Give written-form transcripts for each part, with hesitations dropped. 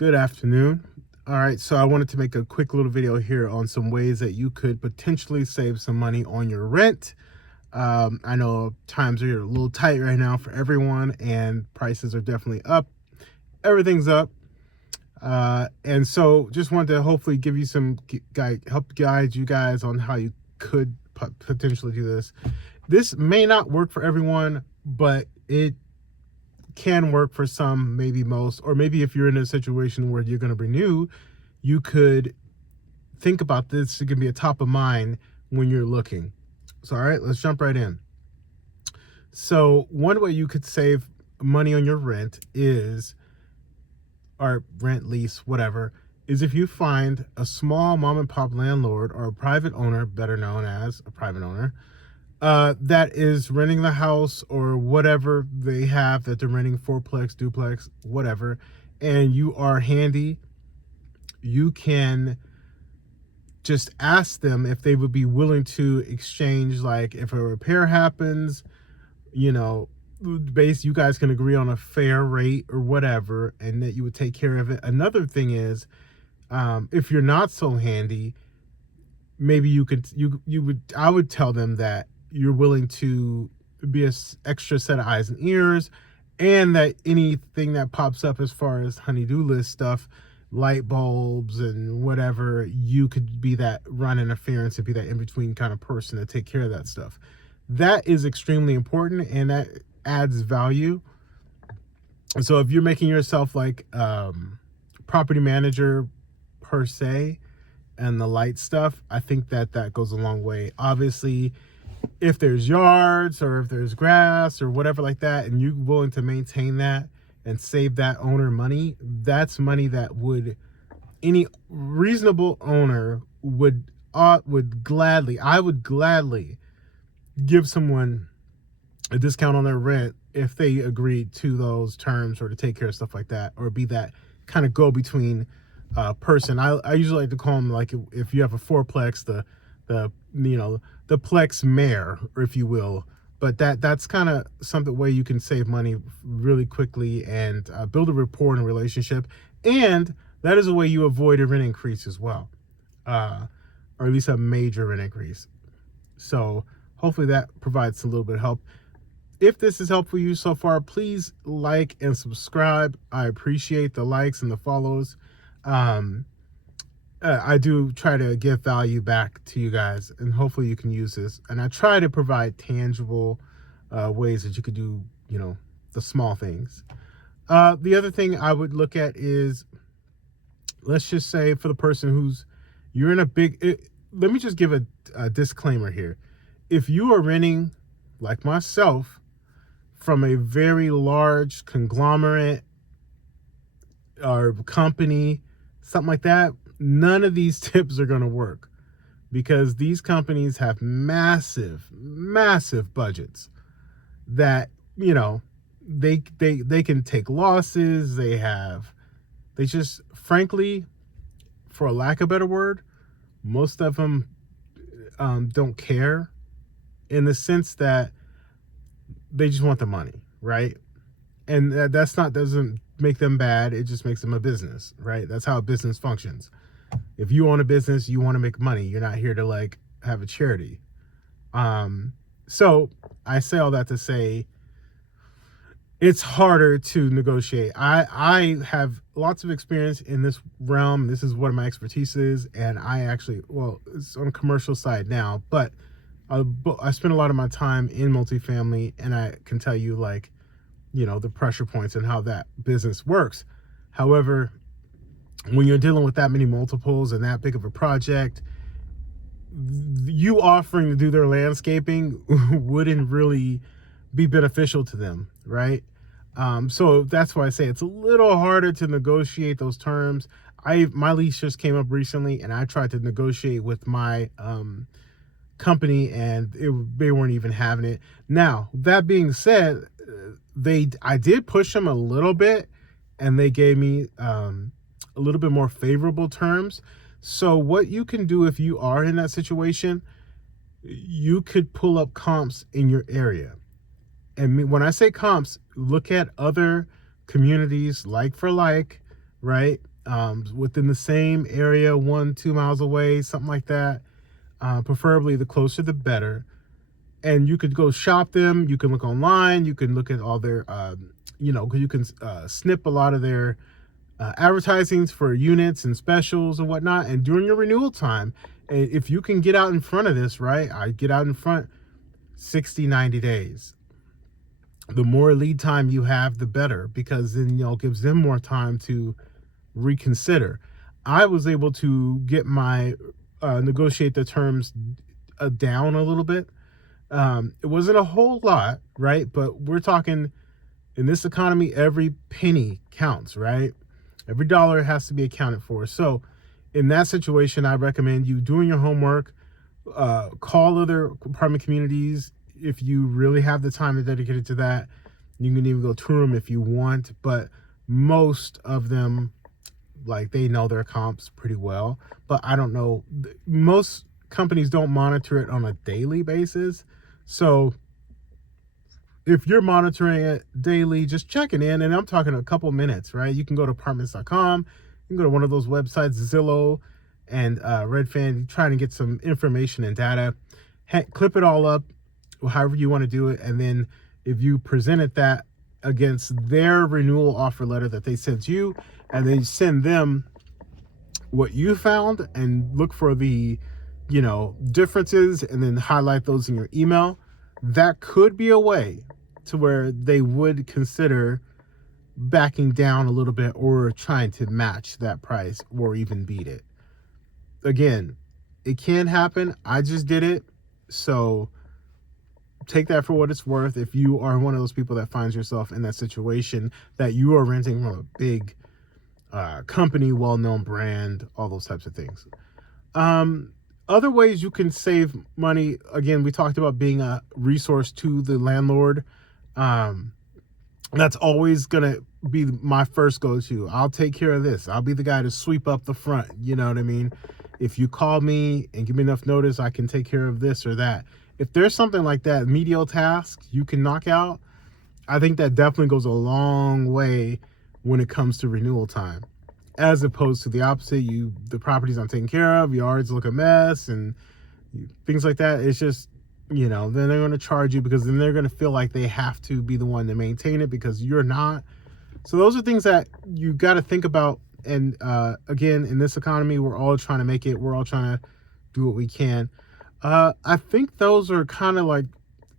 Good afternoon. All right, so I wanted to make a quick little video here on some ways that you could potentially save some money on your rent. I know times are a little tight right now for everyone, and prices are definitely up. Everything's up. And so just wanted to hopefully give you some help guide you guys on how you could potentially do this. This may not work for everyone, but it can work for some, maybe most, or maybe if you're in a situation where you're going to renew, you could think about this. It can be a top of mind when you're looking. So, all right, let's jump right in. So one way you could save money on your rent is, or rent, lease, whatever, is if you find a small mom and pop landlord or a private owner, better known as a private owner, that is renting the house or whatever they have that they're renting, fourplex, duplex, whatever, and you are handy. You can just ask them if they would be willing to exchange, like if a repair happens, you guys can agree on a fair rate or whatever, and that you would take care of it. Another thing is, if you're not so handy, maybe I would tell them that you're willing to be an extra set of eyes and ears, and that anything that pops up as far as honey-do list stuff, light bulbs and whatever, you could be that run interference and be that in-between kind of person to take care of that stuff. That is extremely important, and that adds value. And so if you're making yourself like property manager per se, and the light stuff, I think that goes a long way. Obviously, if there's yards or if there's grass or whatever like that, and you're willing to maintain that and save that owner money, that's money that any reasonable owner would gladly, I would gladly give someone a discount on their rent if they agreed to those terms, or to take care of stuff like that, or be that kind of go-between person. I usually like to call them, like, if you have a fourplex, the plex mayor, or if you will. But that's kind of something way you can save money really quickly and build a rapport and a relationship. And that is a way you avoid a rent increase as well, or at least a major rent increase. So hopefully that provides a little bit of help. If this has helped you so far, please like and subscribe. I appreciate the likes and the follows. I do try to give value back to you guys, and hopefully you can use this. And I try to provide tangible ways that you could do, the small things. The other thing I would look at is, let's just say for the person you're in a let me just give a disclaimer here. If you are renting, like myself, from a very large conglomerate or company, something like that, none of these tips are going to work, because these companies have massive budgets that, they can take losses. They just, frankly, for a lack of a better word, most of them don't care, in the sense that they just want the money, right? And doesn't make them bad. It just makes them a business, right? That's how a business functions. If you own a business, you want to make money. You're not here to like have a charity. So I say all that to say, it's harder to negotiate. I have lots of experience in this realm. This is what my expertise is. And it's on a commercial side now, but I spend a lot of my time in multifamily, and I can tell you, like, the pressure points and how that business works. However, when you're dealing with that many multiples and that big of a project, you offering to do their landscaping wouldn't really be beneficial to them, right? So that's why I say it's a little harder to negotiate those terms. My lease just came up recently, and I tried to negotiate with my company, and they weren't even having it. Now, that being said, I did push them a little bit, and they gave me a little bit more favorable terms. So what you can do if you are in that situation, you could pull up comps in your area. And when I say comps, look at other communities like for like, right? within the same area, 1-2 miles away, something like that. Preferably the closer the better. And you could go shop them. You can look online. You can look at all their, you can snip a lot of their advertisings for units and specials and whatnot. And during your renewal time, if you can get out in front of this, right? I get out in front 60, 90 days. The more lead time you have, the better, because then, it gives them more time to reconsider. I was able to get my negotiate the terms down a little bit. It wasn't a whole lot, right? But we're talking, in this economy, every penny counts, right? Every dollar has to be accounted for. So in that situation, I recommend you doing your homework, call other apartment communities. If you really have the time to dedicate it to that, you can even go tour them if you want. But most of them, like, they know their comps pretty well. But I don't know. Most companies don't monitor it on a daily basis. So if you're monitoring it daily, just checking in, and I'm talking a couple minutes, right? You can go to apartments.com. You can go to one of those websites, Zillow and Redfin, trying to get some information and data. Clip it all up, however you want to do it. And then if you presented that against their renewal offer letter that they sent you, and then send them what you found and look for the, differences, and then highlight those in your email, that could be a way to where they would consider backing down a little bit or trying to match that price or even beat it. Again, it can happen. I just did it. So take that for what it's worth. If you are one of those people that finds yourself in that situation, that you are renting from a big company, well-known brand, all those types of things. Other ways you can save money, again, we talked about being a resource to the landlord. That's always going to be my first go-to. I'll take care of this. I'll be the guy to sweep up the front. You know what I mean? If you call me and give me enough notice, I can take care of this or that. If there's something like that, medial tasks you can knock out, I think that definitely goes a long way when it comes to renewal time, as opposed to the opposite. The property's not taken care of, yards look a mess, and things like that. It's just, then they're going to charge you, because then they're going to feel like they have to be the one to maintain it because you're not. So those are things that you got to think about. And again, in this economy, we're all trying to make it. We're all trying to do what we can. I think those are kind of like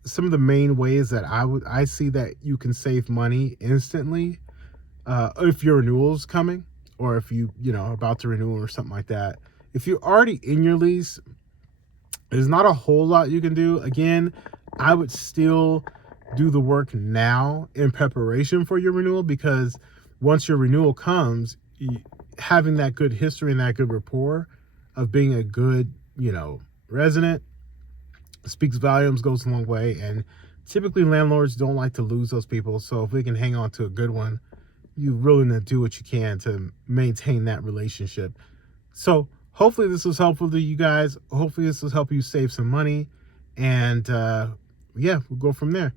some of the main ways that I see that you can save money instantly if your renewal's coming, or if you about to renew or something like that. If you're already in your lease, there's not a whole lot you can do. Again, I would still do the work now in preparation for your renewal, because once your renewal comes, having that good history and that good rapport of being a good, resident speaks volumes, goes a long way. And typically landlords don't like to lose those people. So if we can hang on to a good one, you're willing to do what you can to maintain that relationship. So hopefully this was helpful to you guys. Hopefully this will help you save some money. And we'll go from there.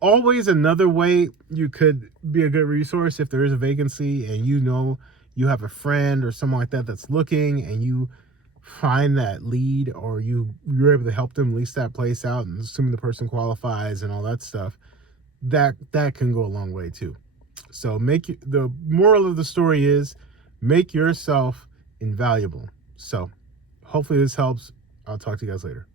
Always another way you could be a good resource, if there is a vacancy and you have a friend or someone like that that's looking, and you find that lead, or you're able to help them lease that place out, and assuming the person qualifies and all that stuff, that can go a long way too. So the moral of the story is, make yourself invaluable. So hopefully this helps. I'll talk to you guys later.